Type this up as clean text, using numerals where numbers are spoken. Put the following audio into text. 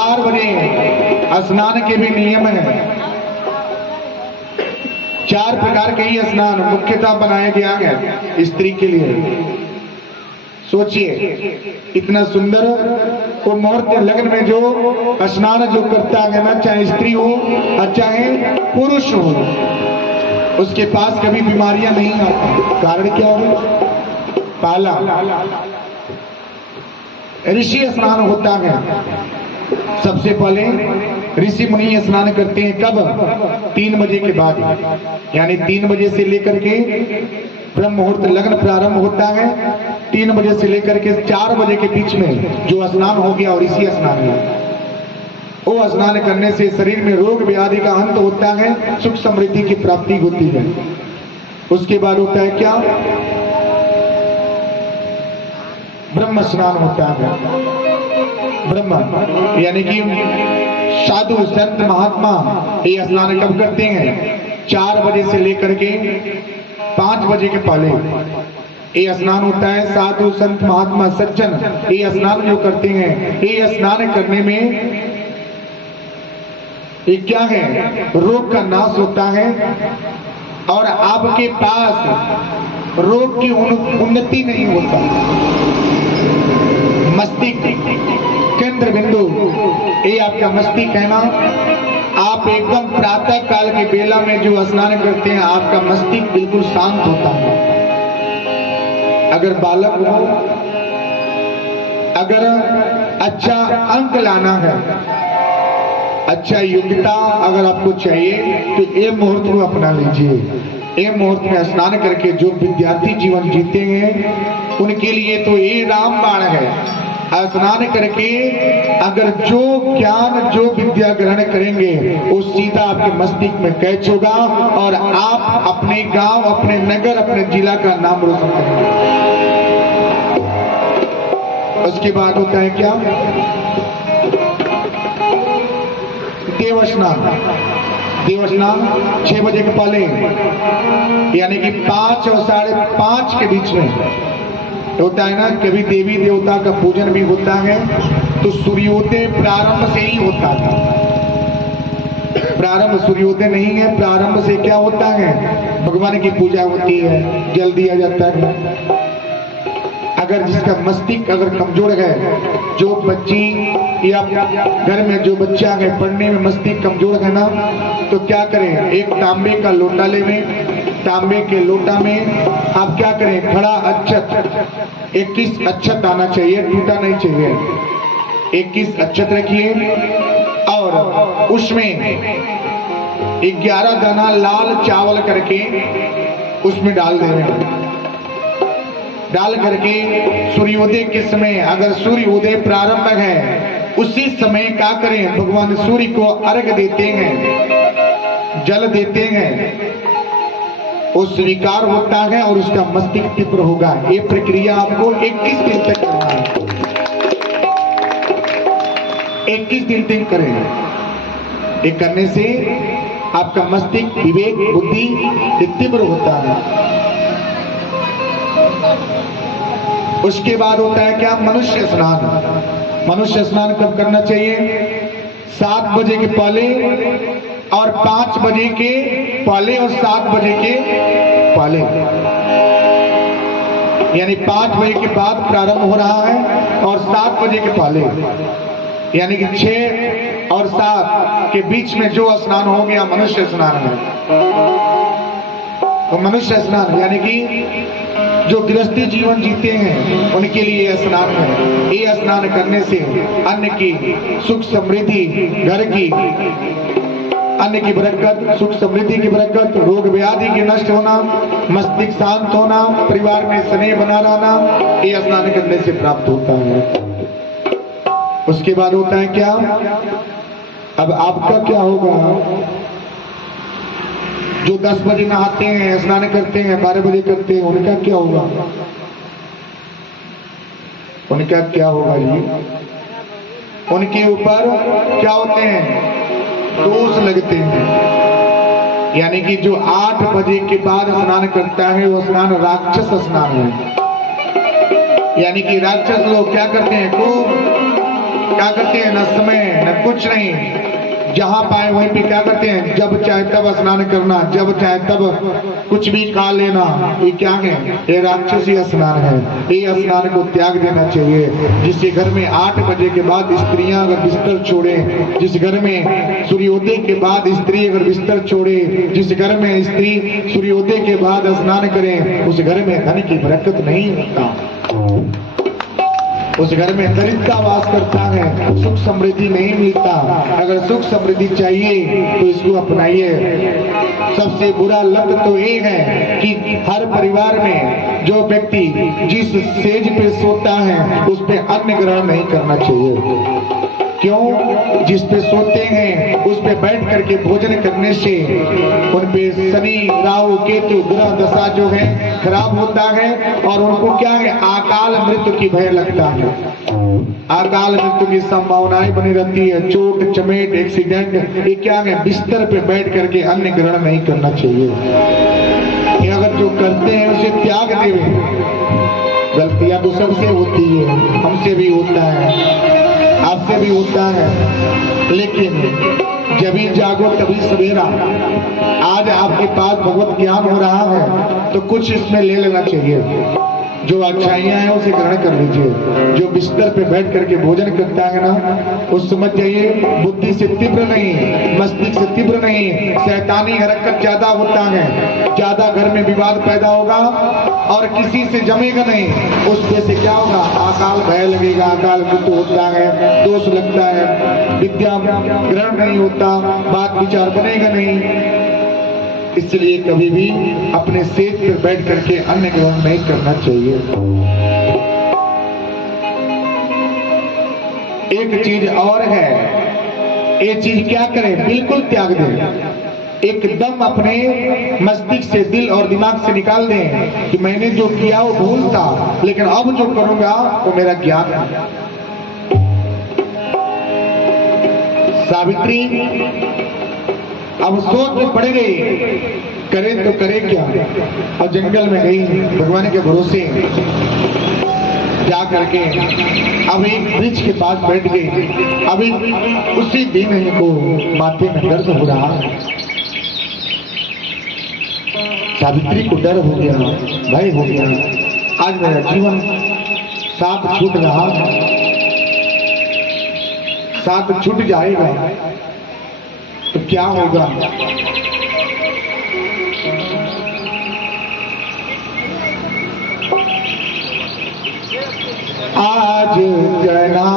4 बजे स्नान के भी नियम है। 4 प्रकार के ही स्नान मुख्यतः बनाया गया है स्त्री के लिए। सोचिए इतना सुंदर वो मुहूर्त लग्न में जो स्नान जो करता है ना, चाहे स्त्री हो और चाहे पुरुष हो, उसके पास कभी बीमारियां नहीं आती। कारण क्या हो? पहला ऋषि स्नान होता है। सबसे पहले ऋषि मुनि स्नान करते हैं। कब? 3 बजे के बाद, यानी 3 बजे से लेकर के ब्रह्म मुहूर्त लग्न प्रारंभ होता है। 3 बजे से लेकर के 4 बजे के बीच में जो स्नान हो गया और ऋषि स्नान है, वो स्नान करने से शरीर में रोग व्याधि का अंत होता है, सुख समृद्धि की प्राप्ति होती है। उसके बाद होता है क्या? ब्रह्म स्नान होता है। ब्रह्म यानी कि साधु संत महात्मा ये स्नान कब करते हैं? 4 बजे से लेकर के 5 बजे के पहले ये स्नान होता है। साधु संत महात्मा सज्जन ये स्नान जो करते हैं, ये स्नान करने में ये क्या है? रोग का नाश होता है और आपके पास रोग की उन्नति नहीं होता। मस्तिष्क केंद्र बिंदु ये आपका मस्तिष्क है ना, आप एकदम प्रातः काल के बेला में जो स्नान करते हैं, आपका मस्तिष्क बिल्कुल शांत होता है। अगर बालक हो, अगर अच्छा अंक लाना है, अच्छा योग्यता अगर आपको चाहिए, तो ये मुहूर्त को अपना लीजिए। ये मुहूर्त में स्नान करके जो विद्यार्थी जीवन जीते हैं, उनके लिए तो ये रामबाण है। स्नान करके अगर जो ज्ञान जो विद्या ग्रहण करेंगे, वो सीधा आपके मस्तिष्क में कैच होगा और आप अपने गांव, अपने नगर, अपने जिला का नाम रोशन करेंगे। उसके बाद होता है क्या? देव स्नान। देव स्नान 6 बजे के पहले, यानी कि 5 और 5:30 के बीच में होता है ना। कभी देवी देवता का पूजन भी होता है, तो सूर्योदय प्रारंभ से ही होता था। प्रारंभ सूर्योदय नहीं है, प्रारंभ से क्या होता है? भगवान की पूजा होती है, जल दिया जाता है। अगर जिसका मस्तिष्क अगर कमजोर है, जो बच्ची या घर में जो बच्चा है पढ़ने में मस्तिष्क कमजोर है ना, तो क्या करें? एक तांबे का लोटा ले लें। तांबे के लोटा में आप क्या करें? खड़ा अक्षत 21 अक्षत आना चाहिए, टूटा नहीं चाहिए। 21 अक्षत रखिए और उसमें 11 दाना लाल चावल करके उसमें डाल देंगे। डाल करके सूर्योदय के समय, अगर सूर्योदय प्रारंभ है, उसी समय क्या करें? भगवान सूर्य को अर्घ देते हैं, जल देते हैं, वो स्वीकार होता है और उसका मस्तिष्क तीव्र होगा। ये प्रक्रिया आपको 21 दिन तक करना है। 21 दिन तक करें। ये करने से आपका मस्तिष्क, विवेक, बुद्धि तीव्र होता है। उसके बाद होता है क्या? मनुष्य स्नान। मनुष्य स्नान कब करना चाहिए? 7 बजे के पहले और 5 बजे के पहले और 7 बजे के पहले, यानी 5 बजे के बाद प्रारंभ हो रहा है और 7 बजे के पहले, यानी कि 6 और 7 के बीच में जो स्नान हो गया, मनुष्य स्नान है। तो मनुष्य स्नान यानी कि जो गृहस्थी जीवन जीते हैं उनके लिए यह स्नान है। ये स्नान करने से अन्न की सुख समृद्धि, घर की अन्न की बरकत, सुख समृद्धि की बरकत, रोग व्याधि के नष्ट होना, मस्तिष्क शांत होना, परिवार में स्नेह बना रहना, ये स्नान करने से प्राप्त होता है। उसके बाद होता है क्या? अब आपका क्या होगा? जो 10 बजे नहाते हैं, स्नान करते हैं, 12 बजे करते हैं, उनका क्या होगा? उनका क्या होगा जी? उनके ऊपर क्या होते हैं? दोष लगते हैं। यानी कि जो 8 बजे के बाद स्नान करता है, वो स्नान राक्षस स्नान है। यानी कि राक्षस लोग क्या करते हैं? खूब क्या करते हैं, न समय न कुछ नहीं, जहां पाए वहीं पे क्या करते हैं, जब चाहे तब स्नान करना, जब चाहे तब कुछ भी खा लेना। ये क्या है, ये राक्षसी स्नान है। ये स्नान को त्याग देना चाहिए। जिस घर में 8 बजे के बाद स्त्रियां अगर बिस्तर छोड़े, जिस घर में सूर्योदय के बाद स्त्री अगर बिस्तर छोड़े, जिस घर में स्त्री सूर्योदय के बाद स्नान करें, उस घर में धन की बरकत नहीं होता, उस घर में दरिद्रता वास करता है, सुख समृद्धि नहीं मिलता। अगर सुख समृद्धि चाहिए तो इसको अपनाइए। सबसे बुरा लत तो ये है कि हर परिवार में जो व्यक्ति जिस सेज पे सोता है उस पे अन्न ग्रहण नहीं करना चाहिए। क्यों? जिस पे सोते हैं उस पे बैठ करके भोजन करने से उन पे शनि राहु केतु ग्रह दशा जो है खराब होता है और उनको क्या है, अकाल मृत्यु की भय लगता है। अकाल मृत्यु की संभावनाएं बनी रहती है। चोट चमेट एक्सीडेंट, ये क्या है, बिस्तर पे बैठ करके अन्न ग्रहण नहीं करना चाहिए। ये अगर जो करते हैं उसे त्याग देवे। गलतियां तो सबसे होती है, हमसे भी होता है, आपसे भी होता है, लेकिन जब भी जागो तभी सवेरा। आज आपके पास भगवत ज्ञान हो रहा है तो कुछ इसमें ले लेना चाहिए। जो अच्छाइयां हैं उसे ग्रहण कर लीजिए। जो बिस्तर पे बैठ करके भोजन करता है ना, उस समझ जाइए बुद्धि से तीव्र नहीं, मस्तिष्क से तीव्र नहीं, शैतानी हरकत ज्यादा होता है, ज्यादा घर में विवाद पैदा होगा और किसी से जमेगा नहीं। उस पे से क्या होगा, अकाल भय लगेगा, अकाल मृत्यु होता है, दोष लगता है, विद्या ग्रहण नहीं होता, बात विचार बनेगा नहीं। इसलिए कभी भी अपने सेज पर बैठ करके अन्न ग्रहण नहीं करना चाहिए। एक चीज और है, ये चीज क्या करें, बिल्कुल त्याग दें। एकदम अपने मस्तिष्क से, दिल और दिमाग से निकाल दें कि मैंने जो किया वो भूल था, लेकिन अब जो करूंगा वो मेरा ज्ञान है। सावित्री अब सोच पड़ गई, करे तो करे क्या, और जंगल में गई भगवान के भरोसे जा करके अब एक वृक्ष के पास बैठ गई। अभी उसी दिन इनको माथे में दर्द हो रहा है। सावित्री को डर हो गया, भय हो गया, आज मेरा जीवन साथ छूट रहा, साथ छूट जाएगा तो क्या होगा। आज जना